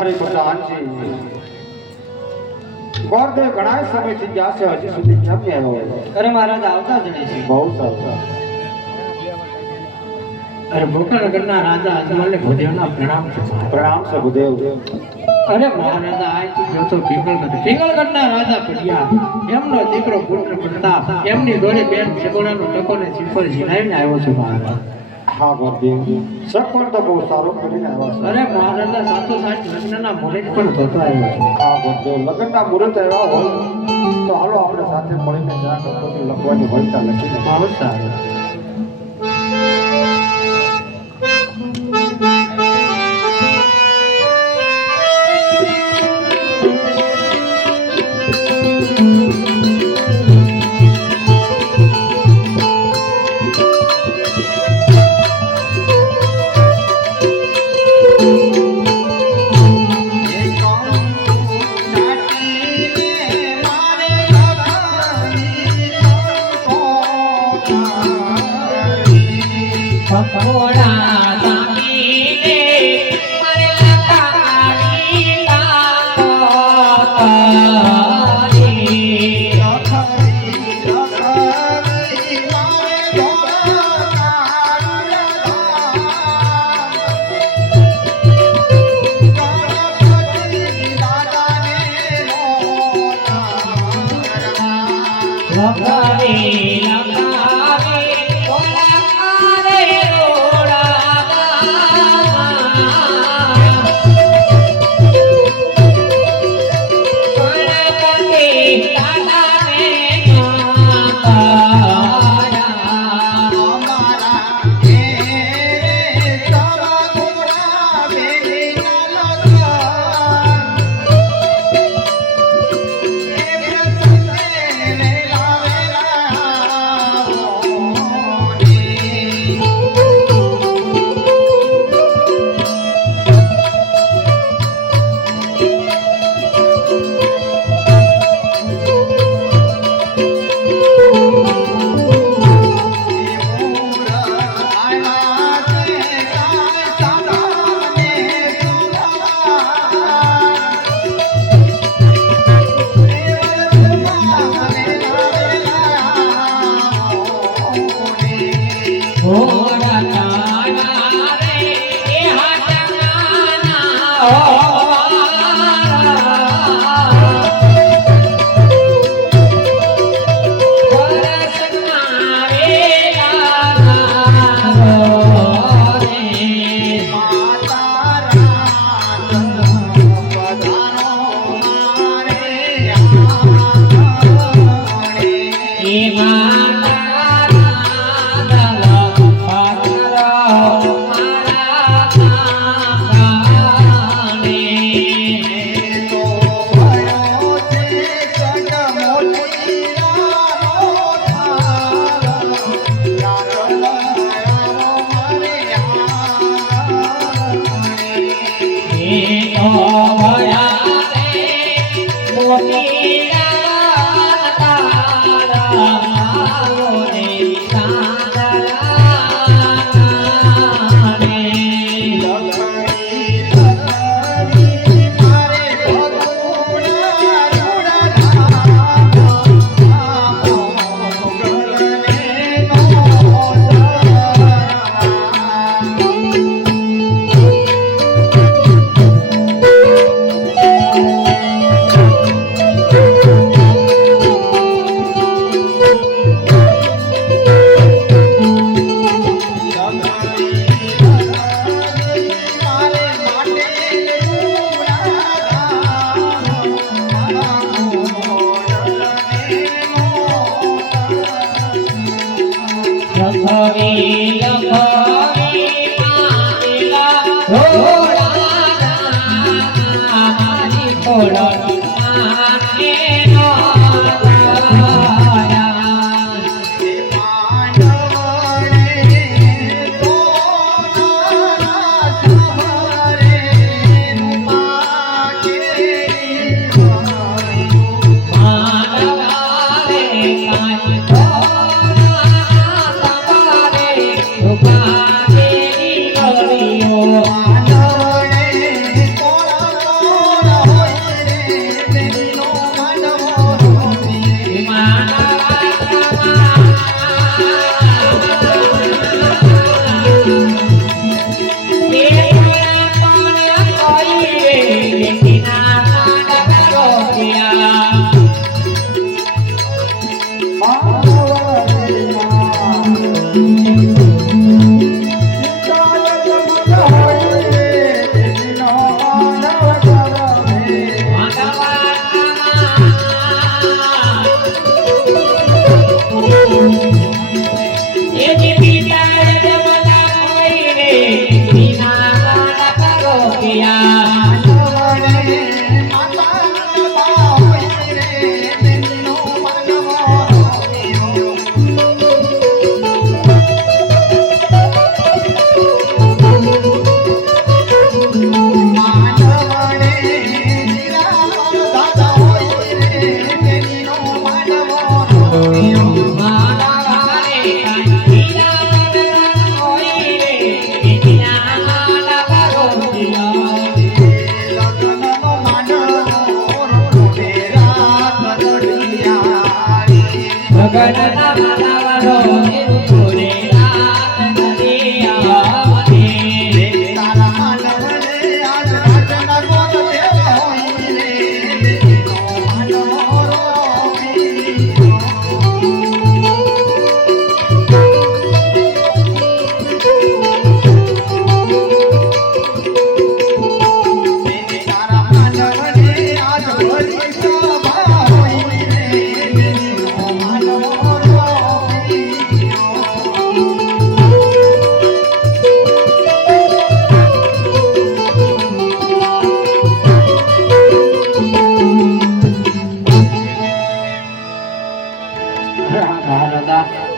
અરે પ્રધાનજી ગોરદેવ ઘણા સમયથી ગયા છે, હજી સુધી કેમ નહીં આવ્યો? અરે મહારાજ આવતા જ નહીં છે. બહુ સારું. અરે ગોકર્ણગઢના રાજા અજમલને ભોજનના પ્રણામ છે. પ્રણામ છે ગુદેવ. અરે મહારાજા આથી જોતો પિંગલગઢના રાજા પડ્યા, એમનો દીકરો પુત્ર પ્રતાપ એમની જોડે બેન સગોડાનો ટકોને સિંપલ જીલાવીને આવ્યો છે મહારાજ. હા ગોરદેવ, સગવડ તો બહુ સારો કરીને આવ્યો છે. અરે મહારાજા 760 લગ્નના મુહૂર્ત પણ થતો આવ્યો છે. હા ગોરદેવ, લગ્નના મુહૂર્ત આવ્યા હોય તો હાલો આપણે સાથે મળીને જરાક પોતે લખવાની વળતા લખીને બહુ સારું.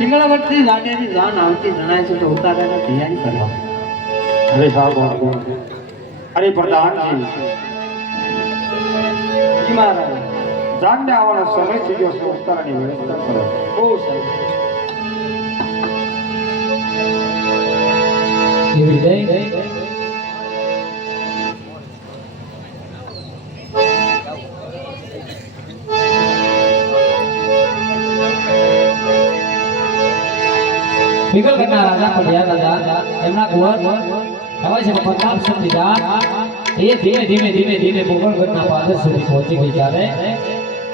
પિંગળવટથી લાડેની જાન આવતી જણાય છે તો ઉતારવાની તૈયારી કરવા. અરે સાહેબ અરે પ્રધાનજી જી મહારાજ. જાનને આવવાનો સમય થઈ ગયો છે ઉતારાની વ્યવસ્થા કરો. બહુ સાહેબ. વિગલ કરનાર રાજા પઢિયા રાજા એમના કુંવર હવે છે પ્રતાપ સિંહ લીધા એ ધીમે ધીમે ધીમે ધીમે પોકળગઢના પાદર સુધી પહોંચી ગઈ ત્યારે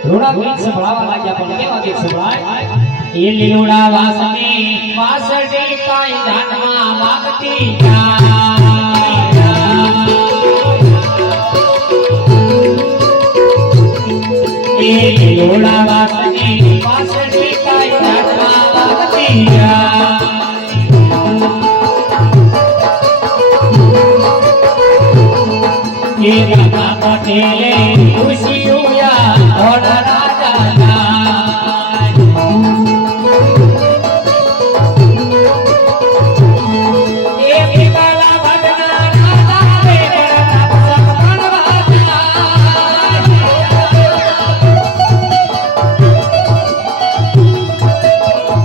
લોડા ગીત સંભળાવા લાગ્યા પણ કેવા ગીત સંભળાય એ લીલોડા વાસની વાસડી કાઈ જાનમાં વાગતી એ લીલોડા વાસની વાસડી કાઈ જાનમાં વાગતી પટેલે ખુશીઓયા ધોળા રાજા એ પીવાલા ભગના રાજા રે પ્રતાપ સંભળવા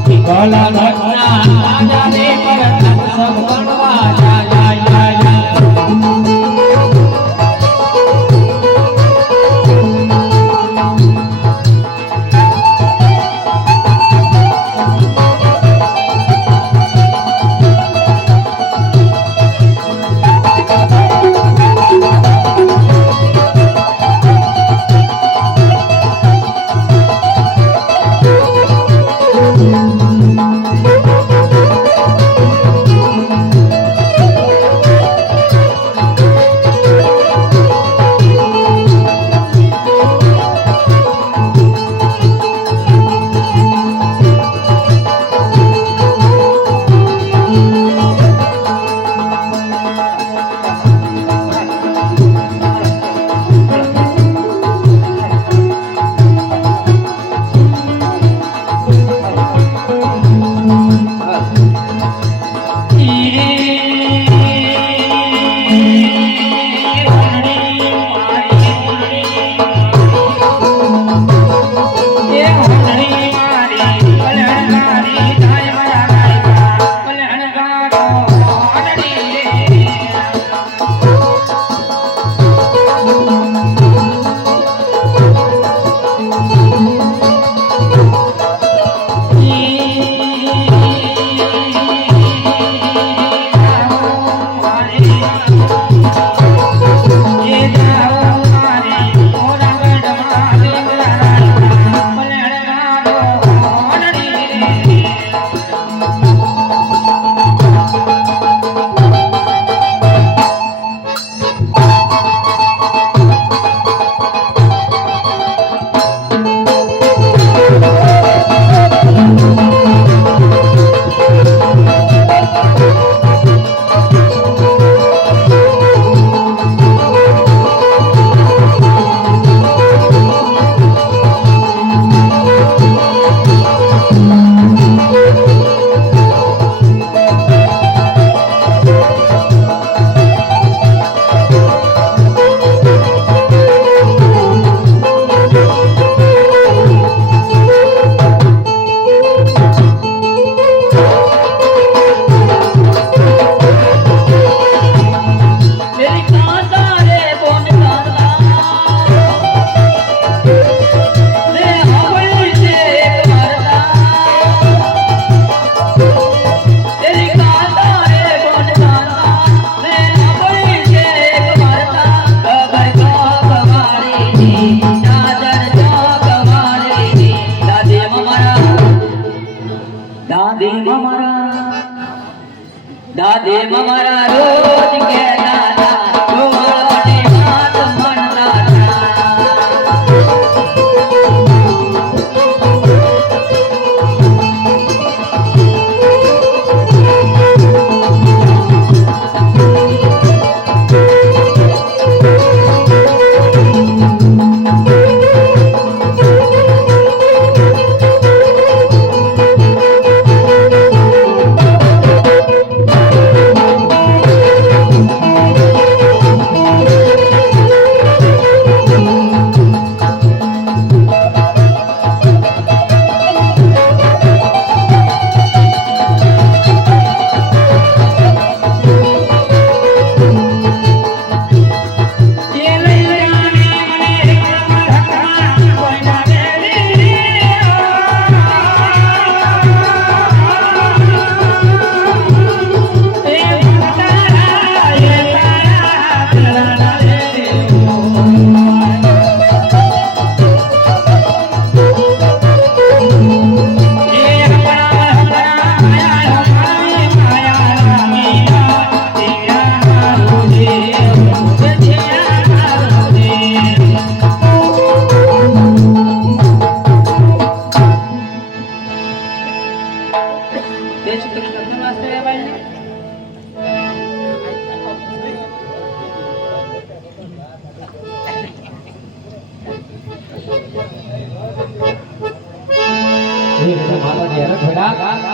પીવાલા ભગના રાજા રે પ્રતાપ સંભળવા દાદી મારા રોજ કે દાદા ડોળોની વાત મનના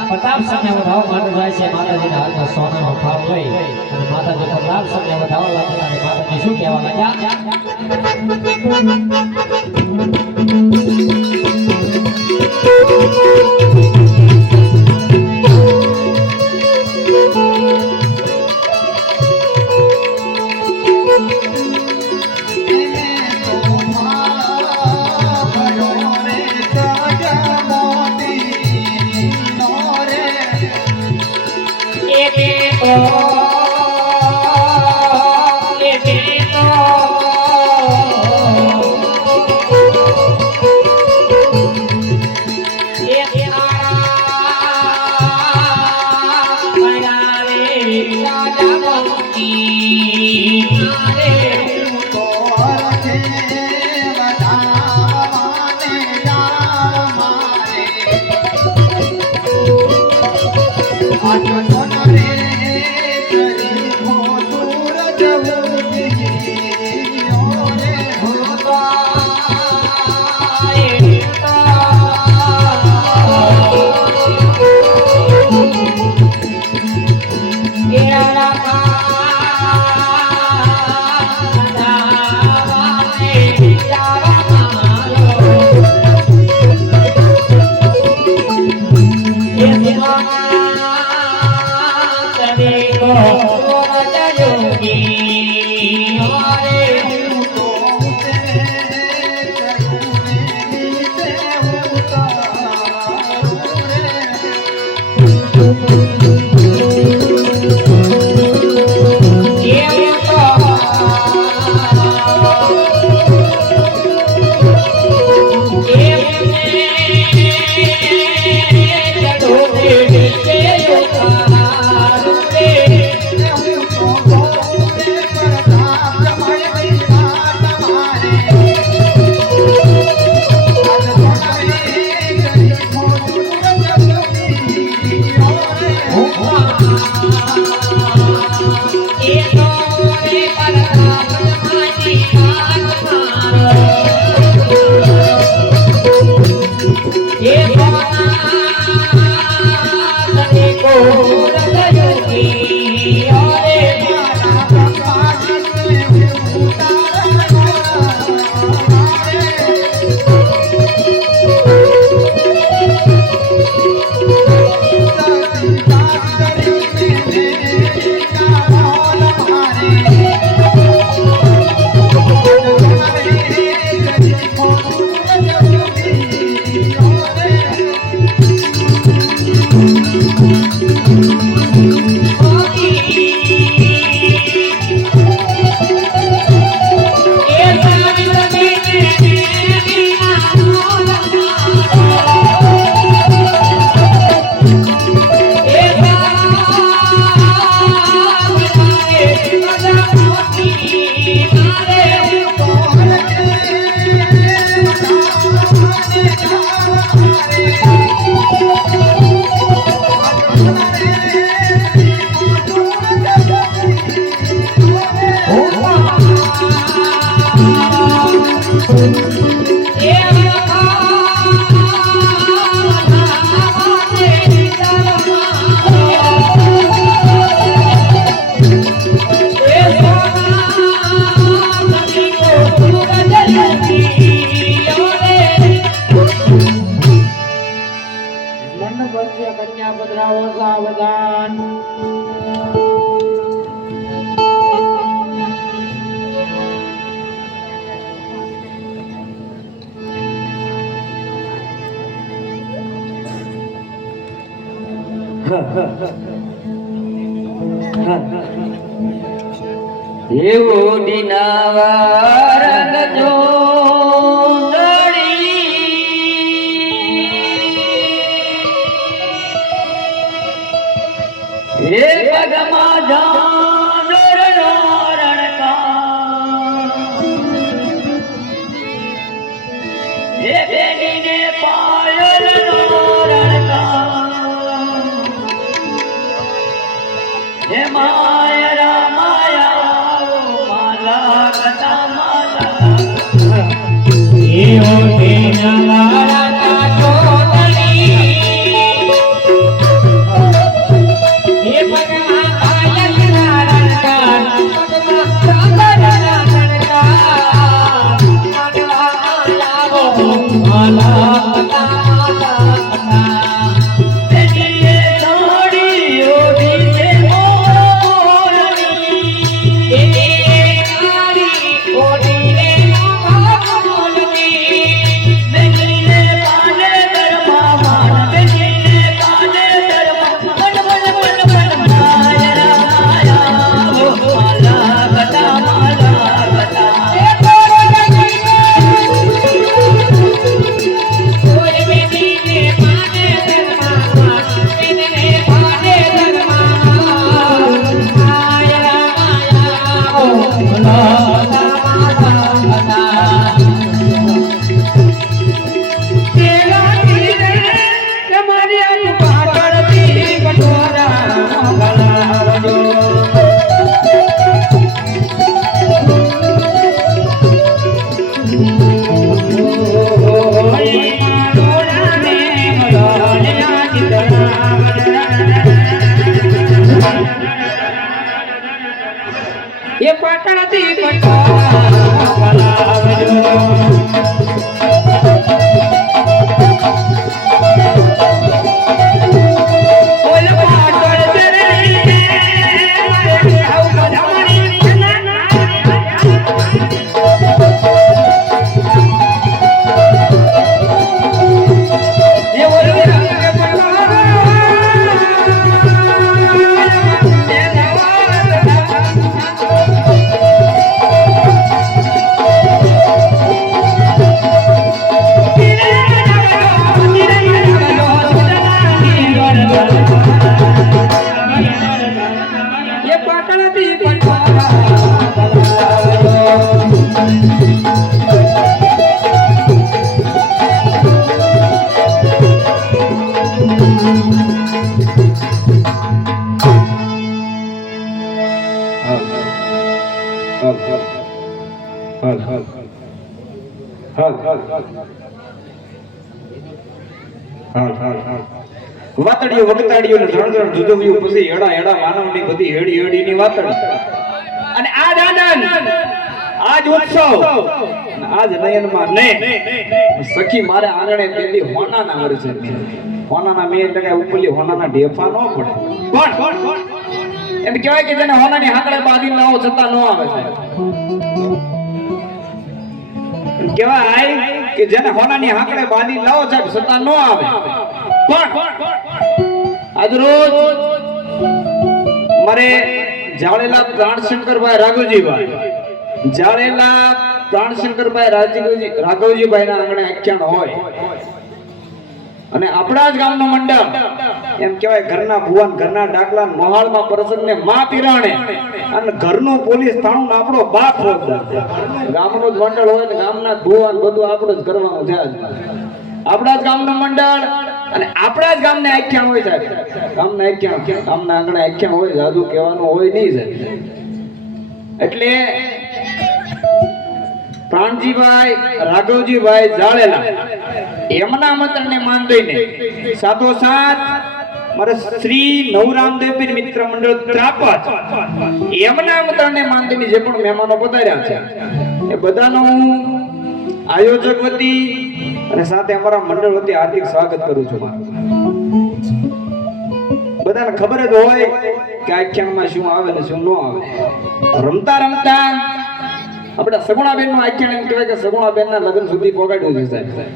પ્રતાપ સામે વધાવવા માટે જાય છે માતાજીના હાથમાં સોનાનો થાળ લઈ અને માતાજી પ્રતાપ સામે વધાવવા લાગ્યા અને માતાજી શું કહેવા લાગ્યા Oh બનશે કન્યા પધરાવો સાવધાન. એવો દિનાવા રંગ જો એ પગમાં જાનર નો રણકા એ બેનીને પાયલ નો રણકા હે માયા માયા માલા કટા માલા એવો દિનાવા એ પાટણથી પટોળા લાવજો. વાતડીઓ વગતાડીઓ ને ધણ ધૂધવ્યું પછી હેડા હેડા માનવની બધી હેડી હેડીની વાતડી અને આજ આનંદ આજ ઉત્સવ આજ નયનમાં ને સખી મારે આંગણે પેલી હોનાના વર્ષે હોનાના મેં એટલે કે ઉપલી હોનાના ઢેફા ન પડે પણ એમ કહેવાય કે જેને હોનાની હાકડે બાંધી લાવો છતાં ન આવે છે કહેવાય કે જેને હોનાની હાકડે બાંધી લાવો છે છતાં ન આવે પણ આજ રોજ મારે જાળેલા પ્રાણશંકરભાઈ રાઘવજીભાઈ જાળેલા પ્રાણશંકરભાઈ રાઘવજીભાઈ ના આંગણે આખ્યાન હોય અને આપણા જ ગામનો મંડળ એમ કહેવાય ઘરના ભુવન ઘરના ડાકલા મહાલમાં પ્રસંગને માં પીરાણે અને ઘરનું પોલીસ થાણું આપણો બાપ હોય ગામનું જ મંડળ હોય ને ગામના ભુવન બધું આપણું જ કરવાનું છે આપણા જ ગામનું મંડળ અને આપણા જ ગામને આખ્યાન હોય સાહેબ ગામના આખ્યાન ગામના આંગણે આખ્યાન હોય જાદુ કહેવાનું હોય નહીં સાહેબ એટલે પ્રાણજીભાઈ રાઘવજીભાઈ જાળેલા એમના આમંત્રણને માન દઈને સાથોસાથ મારા શ્રી નવરામદેવ મિત્ર મંડળ ત્રાપત એમના આમંત્રણને માન દઈને જે પણ મહેમાનો પધાર્યા છે એ બધાનો હું આયોજક વતી અને સાથે અમારા મંડળ વતી હાર્દિક સ્વાગત કરું છું. બધાને ખબર જ હોય કે આખ્યાનમાં શું આવે ને શું ન આવે. રમતા રમતા આપણે સગુણાબેન નું આખ્યાન એમ કહેવાય કે સગુણાબેન ના લગ્ન સુધી પહોંચાડ્યું છે સાહેબ.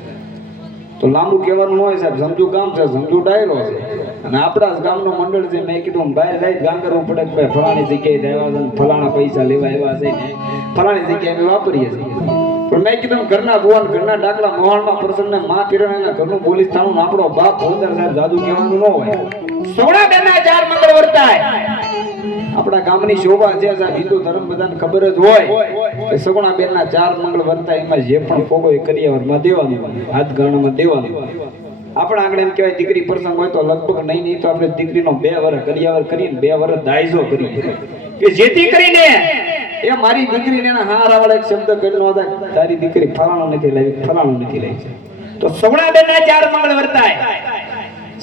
તો લાંબુ કહેવાનું ન હોય સાહેબ. સમજુ ગામ છે, સમજુ ડાયરો છે, અને આપણા જ ગામનું મંડળ છે. મેં કીધું બહાર જાય ગામ કરવું પડે કે ભાઈ ફલાણી જગ્યાએ આવ્યા છે, ફલાણા પૈસા લેવા આવ્યા છે ને ફલાણી જગ્યાએ અમે વાપરીએ છીએ. પણ મેં કીધું ઘરના ભુવન ઘરના ડાકલા મોહાણમાં પ્રસંગને માં પીરણા ઘરનું પોલીસ થાણું આપણો બાપ પોંદર સાહેબ જાદુ કહેવાનું ન હોય. સગુણાબેનના 4 મંગળ વર્તાય. આપણા ગામની શોભા છે સાહેબ. હિન્દુ ધર્મ બધાને ખબર જ હોય કે સગુણાબેનના 4 મંગળ વર્તાય. એમાં જે પણ ફોગો એ કરિયાવરમાં દેવાનું, હાથ ગાણામાં દેવાનું. આપણા આંગણે એમ કહેવાય દીકરી પ્રસંગ હોય તો લગભગ નહીં તો આપણે દીકરીનો 2 વર્ષ કરિયાવર કરીને 2 વર્ષ દાયજો કરીએ કે જેથી કરીને એ મારી દીકરીને એના હારા વાળા એક શબ્દ કરી નો હતા તારી દીકરી ફલાણું નથી લાવી, ફલાણું નથી લાવી. તો સગુણાબેનના 4 મંગળ વર્તાય.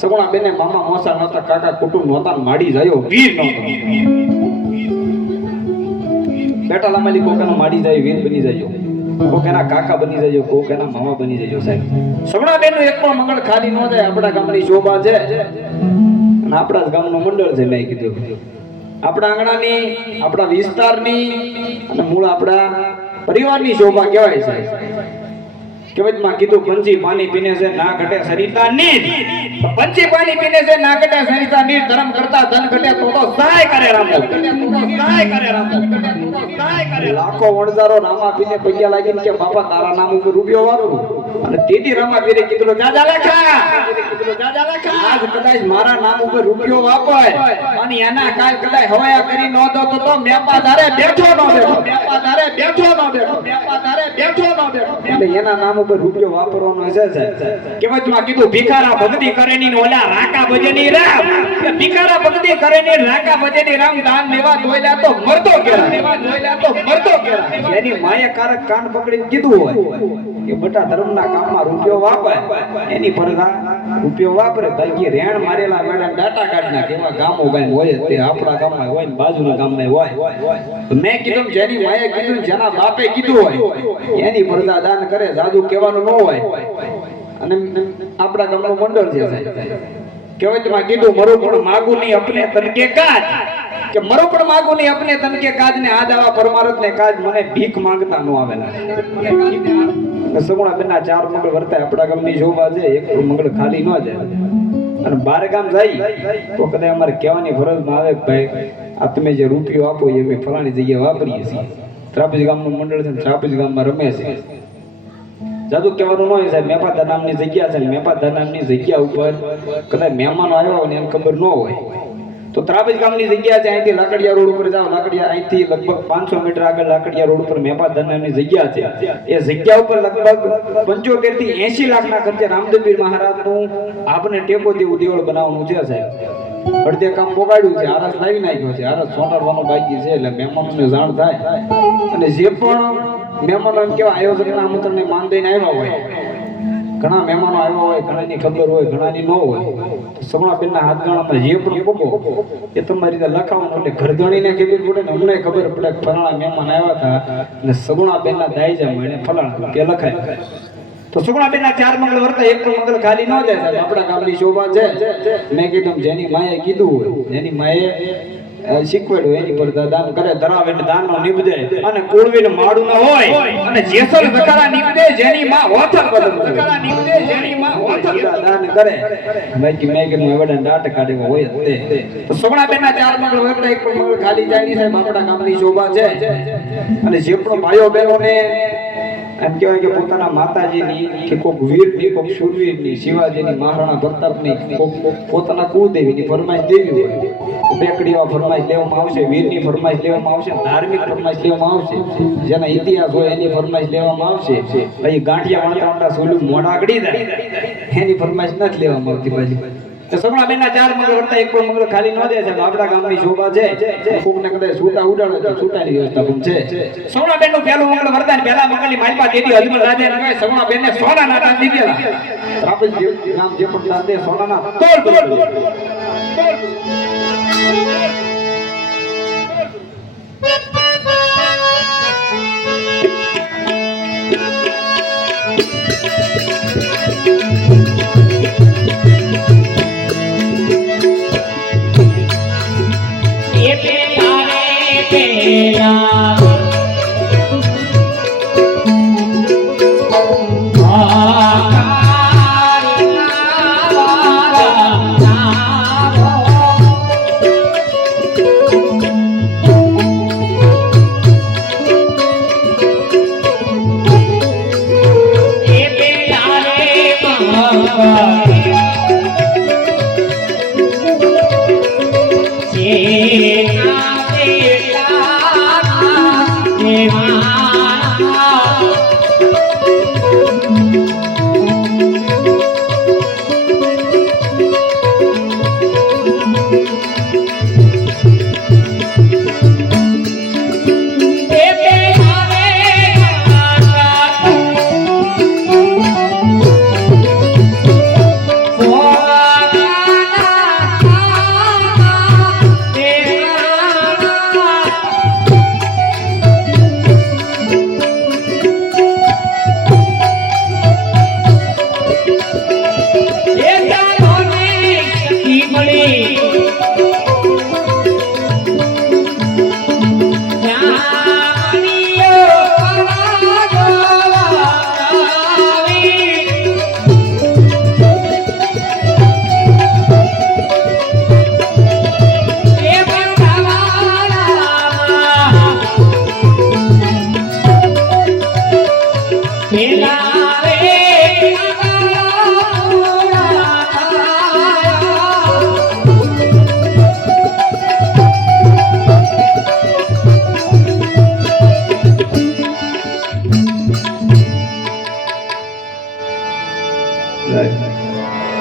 સગુણાબેને મામા મોસા નહોતા, કાકા કુટુંબ નહોતા, માડી જાયો વીર નહોતો. બેટા લામાલી કોકાનો માડી જાય વીર બની જાયો, કોક એના કાકા બની જાયો, કોક એના મામા બની જાયો સાહેબ. સગુણાબેનનું એક પણ મંગળ ખાલી ન જાય. આપણા ગામની શોભા છે અને આપણા જ ગામનું મંડળ છે. મેં કીધું આપણા આંગણાની, આપણા વિસ્તારની અને મૂળ આપણા પરિવારની શોભા કહેવાય છે. કહેવતમાં કીધું પંછી પાણી પીને છે ના ઘટે સરિતા નીર. પંછી પાણી પીને છે ના ઘટે સરિતા નીર. ધર્મ કરતા ધન ઘટે તો સહાય કરે રામ, સહાય કરે રામ, સહાય કરે. લાખો વણજારો રામા પીને પૈયા લાગીને કે બાપા તારા નામ ઉપર રૂપિયો વાપરું. અને તેથી રામા પીરે કીધું જાજા લખા, આજ કદાચ મારા નામ ઉપર રૂપિયો વાપર અને એના કાલ કદાચ હવાયા કરી નો દો તો મેપા ધારે બેઠો નો બેઠો, મેપા ધારે બેઠો નો બેઠો, મેપા ધારે બેઠો નો બેઠો. એટલે એના નામ ઉપર રૂપિયો વાપરવાનો છે સાહેબ. કહેવતમાં કીધું ભિખારા ભક્તિ કરે ની ઓલા રાકા ભજની રામ. કે ભિખારા ભક્તિ કરે ની રાકા ભજની રામ. દાન લેવા દોયલા તો મરતો કેરા, લેવા દોયલા તો મરતો કેરા. એની માયા કારક કાન પકડીને કીધું હોય કે બટા ધર્મના કામમાં રૂપિયો વાપર. એની પરગા રૂપિયો વાપરે બાકી રેણ મારેલા મેળા ડાટા કાઢના કેવા ગામો ગામ હોય તે આપણા ગામમાં હોય ને બાજુના ગામમાં હોય. મેં કીધું જેની માએ કીધું જેના બાપે કીધું હોય એની પરગા દાન કરે. જાદુ કહેવાનું ન હોય. અને આપણા ગામનું મંડળ છે સાહેબ. કહેવતમાં કીધું મરું પણ માગું નહીં અપને તનકે કાજ. કે મરું પણ માગું નહીં અપને તનકે કાજ ને આજ આવા પરમારથ ને કાજ મને ભીખ માંગતા ન આવેલા. સગુણાબેનના 4 મંગળ વર્તાય. આપણા ગામની શોભા છે. એક મંગળ ખાલી ન જાય. અને 12 ગામ જાય તો કદાચ અમારે કહેવાની ફરજમાં આવે કે ભાઈ આ તમે જે રૂપિયો આપો એ અમે ફલાણી જગ્યાએ વાપરીએ છીએ. ત્રાપજ ગામનું મંડળ છે, ત્રાપજ ગામમાં રમે છે. જાદુ કહેવાનું ન હોય સાહેબ. મેપાધર નામની જગ્યા છે. મેપાધર નામની જગ્યા ઉપર કદાચ મહેમાનો આવ્યો ને એને ખબર ન હોય તો ત્રાપજ ગામની જગ્યા છે. અહીંથી લાકડિયા રોડ ઉપર જાઓ. લાકડિયા અહીંથી લગભગ 500 મીટર આગળ લાકડિયા રોડ ઉપર મેપાધર નામની જગ્યા છે. એ જગ્યા ઉપર લગભગ 75 થી 80 લાખના ખર્ચે રામદેવપીર મહારાજનું આપણે ટેકો દેવું દેવળ બનાવવાનું છે સાહેબ. અડધે કામ પોગાડ્યું છે. આરસ લાવી નાખ્યો છે. આરસ સોંટાડવાનો બાકી છે. એટલે મહેમાનોને જાણ થાય. અને જે પણ મહેમાનો એમ કેવા આયોજકના આમંત્રણને માન દઈને આવ્યા હોય, ઘણા મહેમાનો આવ્યા હોય, ઘણાની ખબર હોય, ઘણાની ન હોય. સગુણાબેનના હાથગાણામાં જે પણ પોગો એ તમારી રીતે લખાવાનું. એટલે ઘરધણીને ખબર પડે ને અમને ખબર પડે કે ફલાણા મહેમાન આવ્યા હતા અને સગુણાબેનના દાયજામાં એને ફલાણા રૂપિયા લખાય. તો સગુણાબેનના 4 મંગળ વર્તાય. એક પણ મંગળ ખાલી ન જાય સાહેબ. આપણા ગામની શોભા છે. મેં કીધું જેની માએ કીધું હોય, જેની માએ શીખવાડ્યું એની પર દાન કરે. ધરાવે દાનનો નિબદે અને કુળવીને માડું ન હોય અને જેસલ સકારા નિબદે જેની માં હોથલ બદલ સકારા નિબદે જેની માં હોથલ દાન કરે. બાકી મેં કીધું એવડા ડાટ કાઢે હોય તે. તો સગુણાબેનના 4 મંગળ વર્તાય. એક પણ મંગળ ખાલી જાય નહીં સાહેબ. આપણા ગામની શોભા છે. અને જે પણ ભાઈઓ બહેનોને એમ કહેવાય કે પોતાના માતાજીની કે કોઈક વીરની, કોઈક શૂરવીરની, શિવાજીની, મહારાણા પ્રતાપની, કોઈક પોતાના કુળદેવીની ફરમાઈશ દેવી હોય બેકડીઓ ફરમાઈશ લેવામાં આવશે. વીરની ફરમાઈશ લેવામાં આવશે. ધાર્મિક ફરમાઈશ લેવામાં આવશે. જેના ઇતિહાસ હોય એની ફરમાઈશ લેવામાં આવશે. પછી ગાંઠિયા વણતા સોલું મોઢા આગળી જાય એની ફરમાઈશ નથી લેવામાં આવતી. પછી સગુણાબેનના 4 મંગળ વર્તાય. એક પણ મંગળ ખાલી ન જાય સાહેબ. આપણા ગામની શોભા છે. કોકને કદાચ છૂટા ઉડાડે તો છૂટાની વ્યવસ્થા પણ છે. સગુણાબેનનું પહેલું મંગળ વર્તાય. પહેલા મંગળની માલપા દેદી અજમલ રાજાને કહેવાય. સગુણાબેનને સોનાના દાન દીધેલા. ત્રાપજ ગામ જે પણ દાન દે સોનાના તોલ તોલ.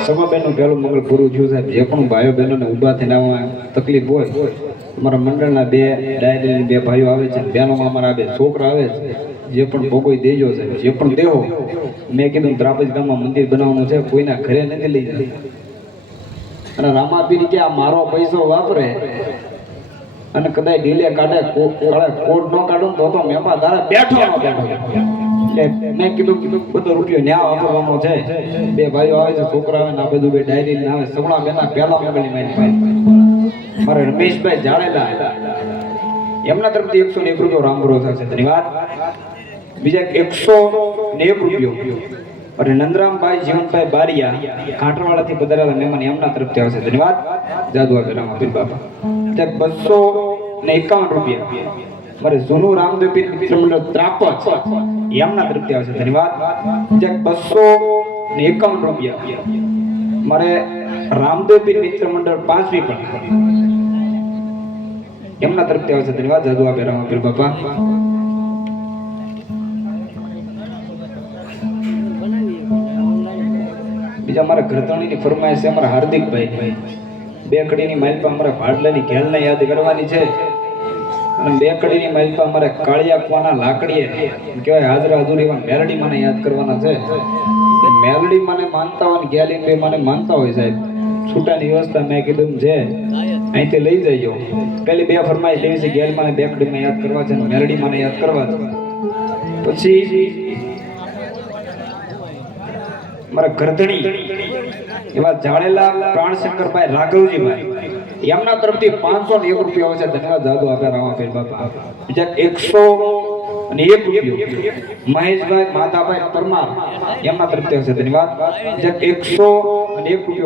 સભાબેનનું પહેલું મંગળ પૂરું થયું સાહેબ. જે પણ ભાઈઓ બહેનોને ઊભા થઈને આમાં તકલીફ હોય, અમારા મંડળના બે ડાયરીની બે ભાઈઓ આવે છે, બહેનોમાં અમારા બે છોકરા આવે છે, જે પણ ભોગોઈ દેજો સાહેબ, જે પણ દેહો. મેં કીધું ત્રાપજ ગામમાં મંદિર બનાવવાનું છે, કોઈના ઘરે નથી લઈ જતા. અને રામાપીર કે આ મારો પૈસો વાપરે અને કદાચ ઢીલે કાઢે કોડ ન કાઢું તો મેમાં તારા બેઠો ન બેઠો. મેં કીધું બધો રૂપિયો ન્યા વાપરવાનો છે. બે ભાઈઓ આવે છે, છોકરા આવે ને આ બધું બે ડાયરી આવે. સગણા બેના પહેલા મોકલી મારી પાસે મારે રમેશભાઈ જાડેલા એમના તરફથી 101 રૂપિયો રામ ભરોસા છે, ધન્યવાદ. બીજા 101 રૂપિયો અને નંદરામભાઈ જીવનભાઈ બારિયા કાંઠવાડાથી પધારેલા મહેમાન એમના તરફથી આવશે, ધન્યવાદ. જાદુ આપે રામાપીર બાપા. 251 રૂપિયા મારે જૂનું રામદેવ પીર મિત્ર મંડળ ત્રાપજ એમના તરફથી આવશે, ધન્યવાદ. 251 રૂપિયા મારે રામદેવ પીર મિત્ર મંડળ 5મી પણ એમના તરફથી આવશે, ધન્યવાદ. જાદુ આપે રામાપીર બાપા. બીજા અમારા ઘરતણીની ફરમાઈશ છે અમારા હાર્દિકભાઈ. બે કડીની માઇલ પર અમારે ભાડલાની ઘેલને યાદ કરવાની છે અને બે કડીની માઇલ પર અમારે કાળિયાકવાના લાકડીએ કહેવાય હાજરા હજુરીમાં મેલડી મને યાદ કરવાના છે. મેલડી મને માનતા હોય ને ગેલી બે મને માનતા હોય સાહેબ. છૂટાની વ્યવસ્થા મેં કીધું છે અહીંથી લઈ જઈજો. પેલી બે ફરમાઈશ લેવી છે, ગેલ મને બે કડીમાં યાદ કરવા છે, મેલડી મને યાદ કરવા છે. પછી મારા ગરધણી એવા જાડેલા પ્રાણશંકરભાઈ રાઘવજીભાઈ એમના તરફથી 501 રૂપિયા આવે છે, ધન્યવાદ. જાદુ આપે રામાપીર બાપા. બીજા 101 રૂપિયો મહેશભાઈ માધાભાઈ પરમાર એમના તરફથી આવશે, ધન્યવાદ. બીજા 101 રૂપિયો